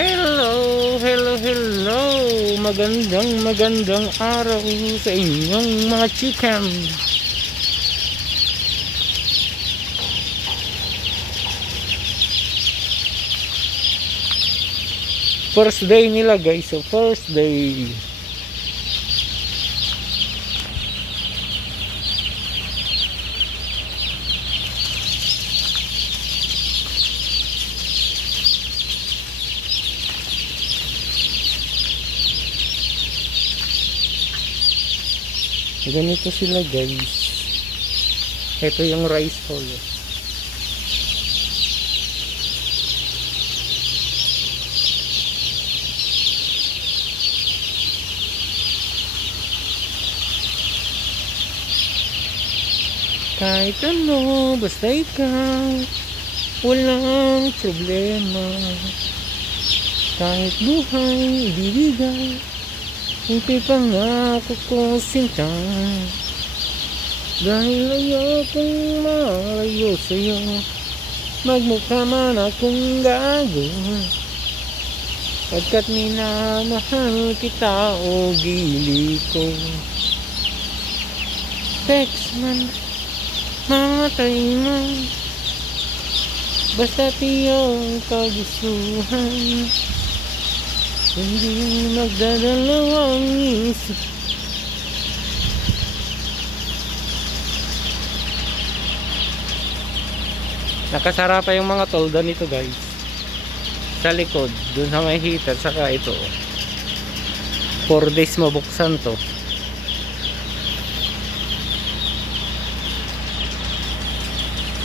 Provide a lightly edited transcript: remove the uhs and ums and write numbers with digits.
Hello, hello, hello. Magandang araw sa inyong mga chicken. First day nila guys, so first day. Ganito sila guys. Ito yung rice hall. Kahit ano, basta ikaw, walang problema. Kahit buhay, ibibigay, hindi pangako ko sinta. Dahil ayokong malayo sa'yo, magmukha man akong gago. Pagkat minamahal kita o gili ko. Text man, mamatay man, basta't iyong kagustuhan. Hindi magdadalawang isip. Nakasara pa yung mga tolda nito guys sa likod, dun sa may heater. Saka ito 4 days mabuksan to.